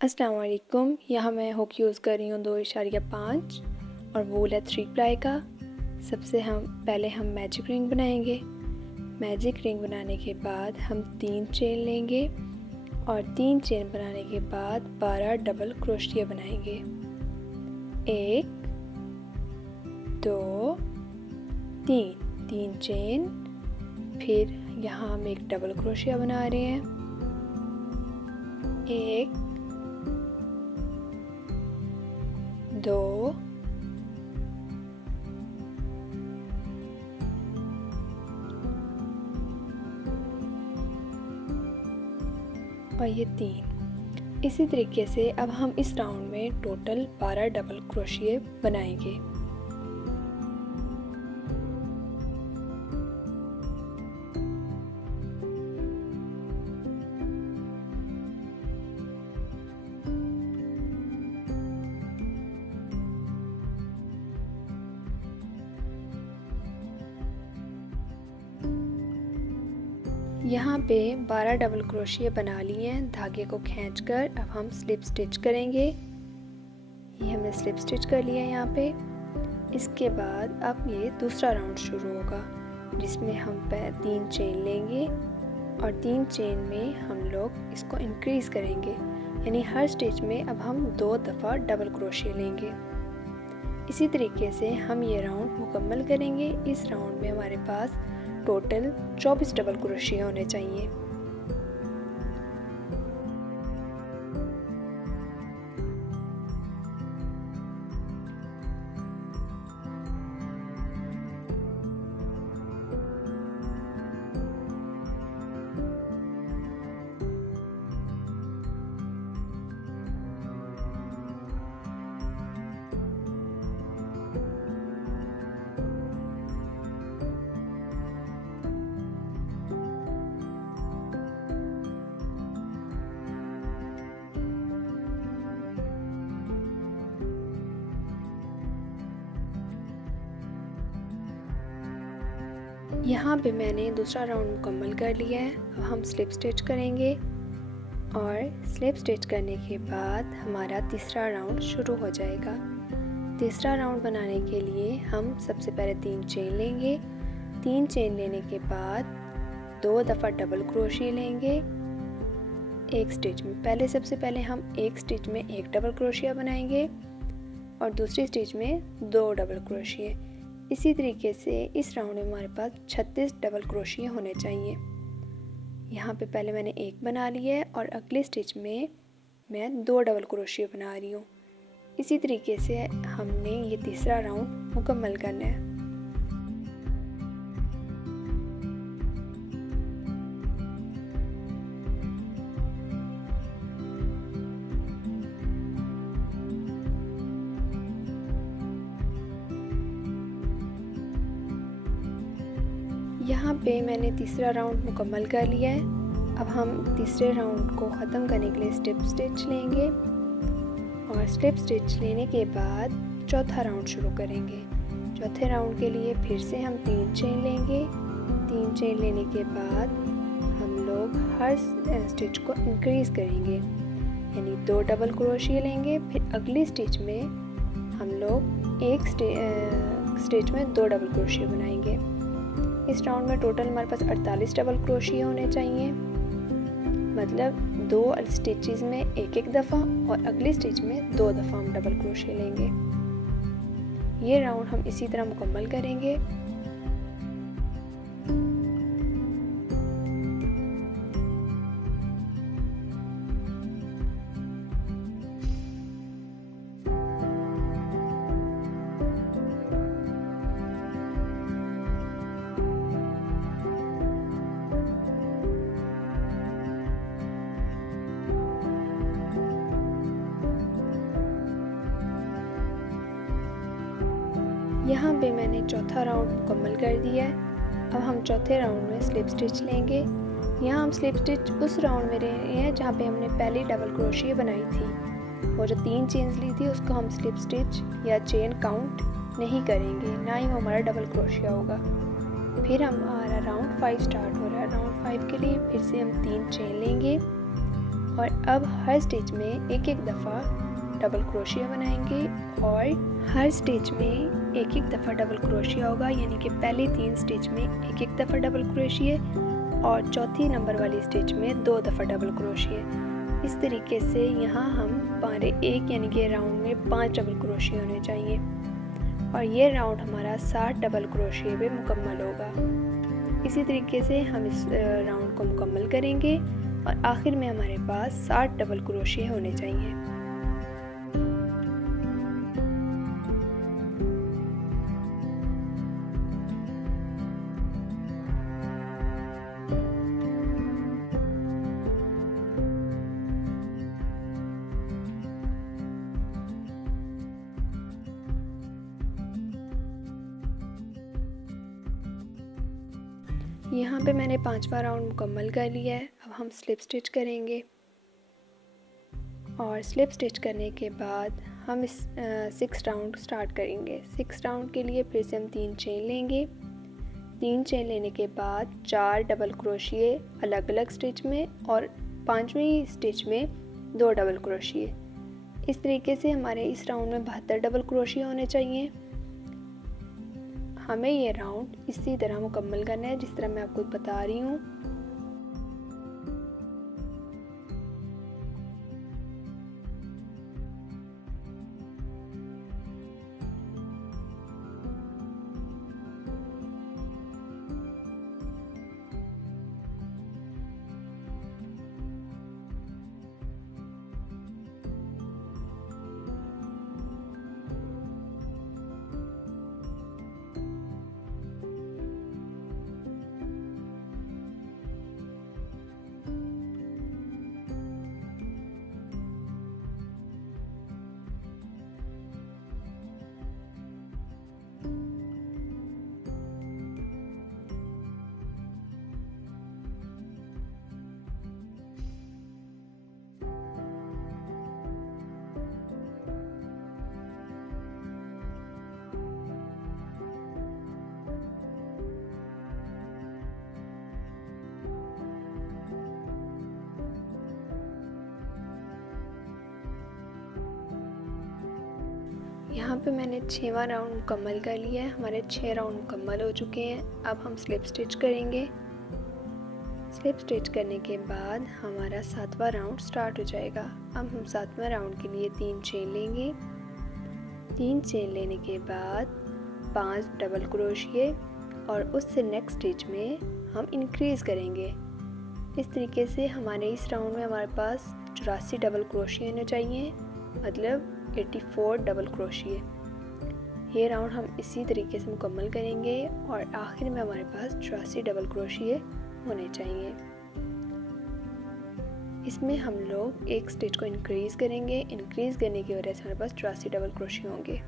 अस्सलाम वालेकुम। यहाँ मैं हुक यूज़ कर रही हूँ 2.5 और वूल है 3 प्लाई का। सबसे पहले हम मैजिक रिंग बनाएंगे। मैजिक रिंग बनाने के बाद हम 3 चेन लेंगे और 3 चेन बनाने के बाद 12 डबल क्रोशिया बनाएंगे। 1 2 3 चेन, फिर यहाँ हम एक डबल क्रोशिया बना रहे हैं। 1 2 और ये 3। इसी तरीके से अब हम इस राउंड में टोटल 12 डबल क्रोशिया बनाएंगे। यहाँ पे 12 डबल क्रोशिया बना लिए हैं। धागे को खींचकर अब हम स्लिप स्टिच करेंगे। ये हमने स्लिप स्टिच कर लिया है यहाँ पे। इसके बाद अब ये दूसरा राउंड शुरू होगा जिसमें हम 3 चेन लेंगे और 3 चेन में हम लोग इसको इंक्रीज़ करेंगे, यानी हर स्टिच में अब हम 2 दफ़ा डबल क्रोशिया लेंगे। इसी तरीके से हम ये राउंड मुकम्मल करेंगे। इस राउंड में हमारे पास टोटल 24 डबल क्रोशिया होने चाहिए। यहाँ पे मैंने दूसरा राउंड मुकम्मल कर लिया है। अब हम स्लिप स्टिच करेंगे और स्लिप स्टिच करने के बाद हमारा तीसरा राउंड शुरू हो जाएगा। तीसरा राउंड बनाने के लिए हम सबसे पहले 3 चेन लेंगे। 3 चेन लेने के बाद 2 दफ़ा डबल क्रोशिया लेंगे एक स्टिच में। सबसे पहले हम एक स्टिच में 1 डबल क्रोशिया बनाएंगे और दूसरी स्टिच में 2 डबल क्रोशिया। इसी तरीके से इस राउंड में हमारे पास 36 डबल क्रोशिया होने चाहिए। यहाँ पे पहले मैंने 1 बना लिया है और अगले स्टिच में मैं 2 डबल क्रोशिया बना रही हूँ। इसी तरीके से हमने ये तीसरा राउंड मुकम्मल करना है। यहाँ पे मैंने तीसरा राउंड मुकम्मल कर लिया है। अब हम तीसरे राउंड को ख़त्म करने के लिए स्लिप स्टिच लेंगे और स्लिप स्टिच लेने के बाद चौथा राउंड शुरू करेंगे। चौथे राउंड के लिए फिर से हम 3 चेन लेंगे। 3 चेन लेने के बाद हम लोग हर स्टिच को इंक्रीज़ करेंगे, यानी 2 डबल क्रोशिया लेंगे। फिर अगली स्टिच में हम लोग एक स्टिच में 2 डबल क्रोशिया बनाएंगे। इस राउंड में टोटल हमारे पास 48 डबल क्रोशिया होने चाहिए, मतलब 2 स्टिचेस में 1 दफ़ा और अगली स्टिच में 2 दफ़ा हम डबल क्रोशिया लेंगे। ये राउंड हम इसी तरह मुकम्मल करेंगे। यहाँ पे मैंने चौथा राउंड मुकम्मल कर दिया है। अब हम चौथे राउंड में स्लिप स्टिच लेंगे। यहाँ हम स्लिप स्टिच उस राउंड में रहे हैं जहाँ पे हमने पहली डबल क्रोशिया बनाई थी। वो जो 3 चेन्स ली थी उसको हम स्लिप स्टिच या चेन काउंट नहीं करेंगे, ना ही हमारा डबल क्रोशिया होगा। फिर हमारा राउंड 5 स्टार्ट हो रहा है। राउंड 5 के लिए फिर से हम 3 चेन लेंगे और अब हर स्टिच में एक एक दफ़ा डबल क्रोशिया बनाएंगे और हर स्टिच में एक एक दफ़ा डबल क्रोशिया होगा, यानी कि पहले 3 स्टिच में एक एक दफ़ा डबल क्रोशिया और चौथी नंबर वाली स्टिच में 2 दफ़ा डबल क्रोशिया। इस तरीके से यहाँ हम पारे एक यानी कि राउंड में 5 डबल क्रोशिया होने चाहिए और ये राउंड हमारा 60 डबल क्रोशिया पे मुकम्मल होगा। इसी तरीके से हम इस राउंड को मुकम्मल करेंगे और आखिर में हमारे पास 60 डबल क्रोशिया होने चाहिए। यहाँ पे मैंने 5वां राउंड मुकम्मल कर लिया है। अब हम स्लिप स्टिच करेंगे और स्लिप स्टिच करने के बाद हम इस 6 राउंड स्टार्ट करेंगे। 6 राउंड के लिए फिर से हम 3 चेन लेंगे। 3 चेन लेने के बाद 4 डबल क्रोशिए अलग अलग स्टिच में और 5वीं स्टिच में 2 डबल क्रोशिए। इस तरीके से हमारे इस राउंड में 72 डबल क्रोशिए होने चाहिए। हमें ये राउंड इसी तरह मुकम्मल करना है जिस तरह मैं आपको बता रही हूँ। यहाँ पे मैंने 6वां राउंड मुकम्मल कर लिया है। हमारे 6 राउंड मुकम्मल हो चुके हैं। अब हम स्लिप स्टिच करेंगे। स्लिप स्टिच करने के बाद हमारा 7वां राउंड स्टार्ट हो जाएगा। अब हम 7वें राउंड के लिए 3 चेन लेंगे। 3 चेन लेने के बाद 5 डबल क्रोशिए और उससे नेक्स्ट स्टिच में हम इंक्रीज़ करेंगे। इस तरीके से हमारे इस राउंड में हमारे पास 84 डबल क्रोशिए होने चाहिए, मतलब 84 डबल क्रोशिए। ये राउंड हम इसी तरीके से मुकम्मल करेंगे और आखिर में हमारे पास 84 डबल क्रोशिए होने चाहिए। इसमें हम लोग एक स्टिच को इंक्रीज़ करेंगे। इंक्रीज़ करने की वजह से हमारे पास 84 डबल क्रोशिए होंगे।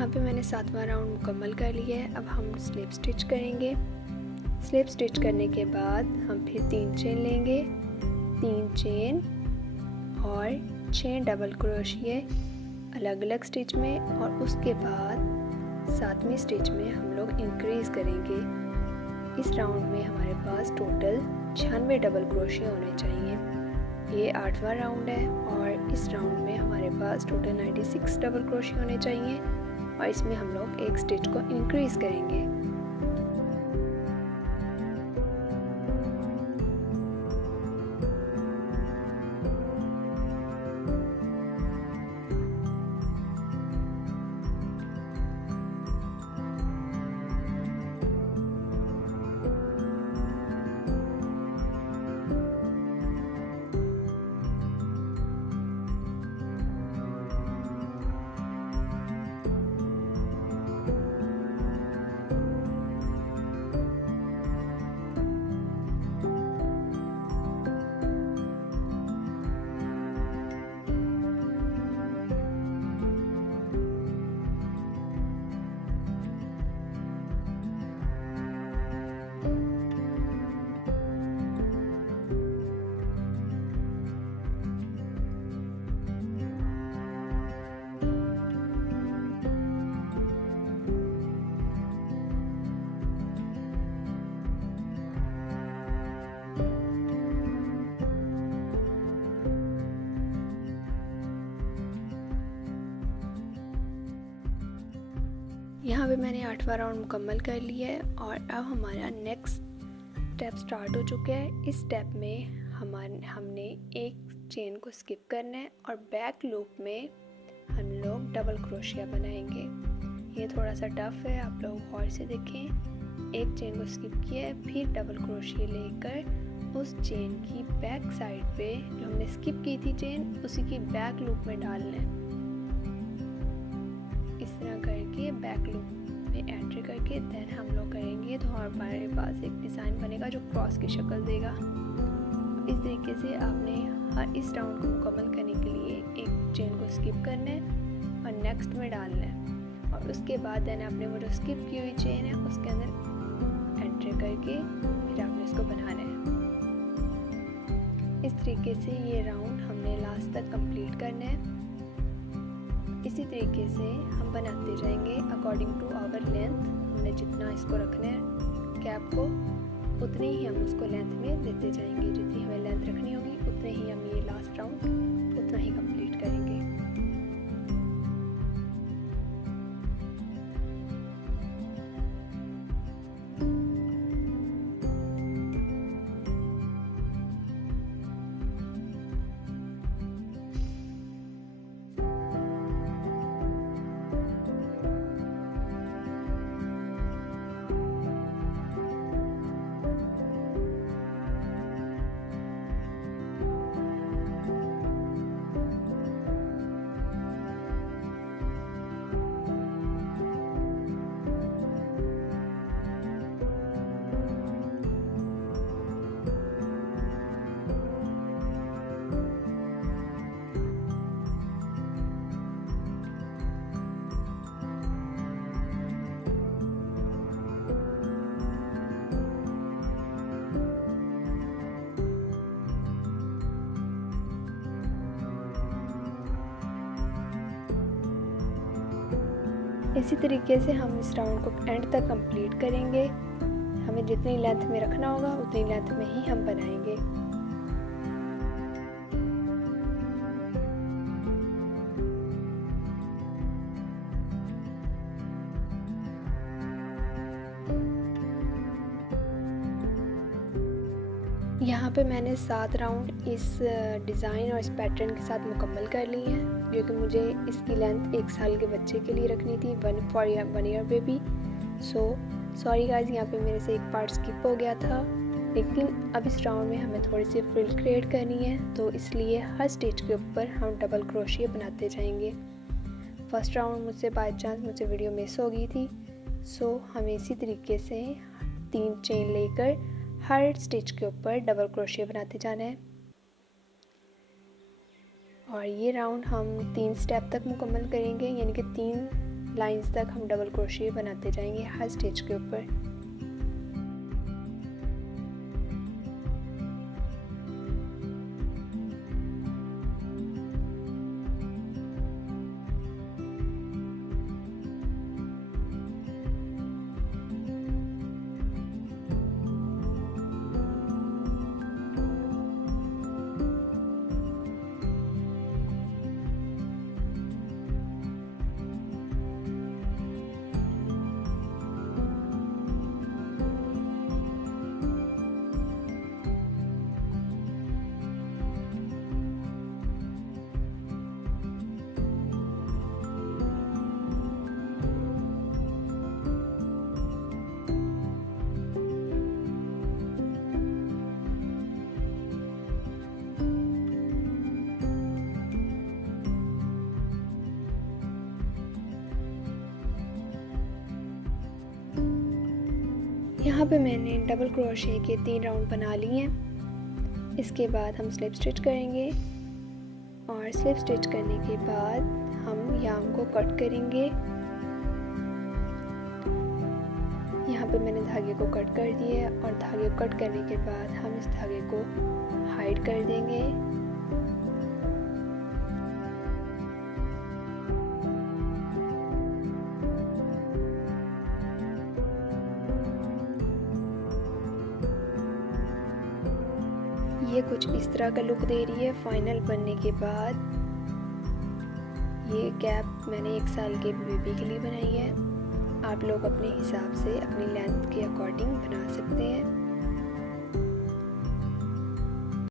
यहाँ पे मैंने 7वां राउंड मुकम्मल कर लिया है। अब हम स्लिप स्टिच करेंगे। स्लिप स्टिच करने के बाद हम फिर 3 चेन लेंगे, 3 चेन और 6 डबल क्रोशिए अलग अलग स्टिच में, और उसके बाद 7वीं स्टिच में हम लोग इंक्रीज़ करेंगे। इस राउंड में हमारे पास टोटल 96 डबल क्रोशिए होने चाहिए। ये 8वां राउंड है और इस राउंड में हमारे पास टोटल 96 डबल क्रोशिए होने चाहिए और इसमें हम लोग एक स्टिच को इंक्रीज़ करेंगे। यहाँ पे मैंने 8वां राउंड मुकम्मल कर लिया है और अब हमारा नेक्स्ट स्टेप स्टार्ट हो चुका है। इस स्टेप में हमने एक चेन को स्किप करना है और बैक लूप में हम लोग डबल क्रोशिया बनाएंगे। ये थोड़ा सा टफ है, आप लोग गौर से देखें। एक चेन को स्किप किया है, फिर डबल क्रोशिया लेकर उस चेन की बैक साइड पे जो हमने स्किप की थी चेन, उसी की बैक लूप में डालना है। इस तरह करके बैक लूप में एंट्री करके देन हम लोग करेंगे तो हमारे पास एक डिज़ाइन बनेगा जो क्रॉस की शक्ल देगा। इस तरीके से आपने हर इस राउंड को मुकम्मल करने के लिए एक चेन को स्किप करना है और नेक्स्ट में डालना है, और उसके बाद देन आपने वो जो स्किप की हुई चेन है उसके अंदर एंट्री करके फिर आपने इसको बनाना है। इस तरीके से ये राउंड हमने लास्ट तक कंप्लीट करना है। इसी तरीके से हम बनाते जाएंगे अकॉर्डिंग टू आवर लेंथ। हमने जितना इसको रखना है कैप को, उतनी ही हम उसको लेंथ में देते जाएंगे। जितनी हमें लेंथ रखनी होगी उतने ही हम ये लास्ट राउंड उतना ही कंप्लीट करेंगे। इसी तरीके से हम इस राउंड को एंड तक कंप्लीट करेंगे। हमें जितनी लेंथ में रखना होगा उतनी लेंथ में ही हम बनाएंगे। यहाँ पे मैंने 7 राउंड इस डिज़ाइन और इस पैटर्न के साथ मुकम्मल कर ली हैं, जो कि मुझे इसकी लेंथ 1 साल के बच्चे के लिए रखनी थी, 1 year baby. So sorry guys, यहाँ पे मेरे से एक पार्ट स्किप हो गया था, लेकिन अब इस राउंड में हमें थोड़ी सी फ्रिल क्रिएट करनी है, तो इसलिए हर स्टिच के ऊपर हम डबल क्रोशिया बनाते जाएंगे। फर्स्ट राउंड मुझसे बाय चांस मुझसे वीडियो मिस हो गई थी। सो हमें इसी तरीके से 3 चेन लेकर हर स्टिच के ऊपर डबल क्रोशिया बनाते जाना है। और ये राउंड हम 3 स्टेप तक मुकम्मल करेंगे, यानी कि 3 लाइंस तक हम डबल क्रोशिया बनाते जाएंगे हर स्टिच के ऊपर। यहाँ पे मैंने डबल क्रोशिया के 3 राउंड बना लिए हैं। इसके बाद हम स्लिप स्टिच करेंगे और स्लिप स्टिच करने के बाद हम याम को कट करेंगे। यहाँ पे मैंने धागे को कट कर दिया है और धागे को कट करने के बाद हम इस धागे को हाइड कर देंगे। ये कुछ इस तरह का लुक दे रही है फाइनल बनने के बाद। ये कैप मैंने 1 साल के बेबी के लिए बनाई है। आप लोग अपने हिसाब से अपनी लेंथ के अकॉर्डिंग बना सकते हैं।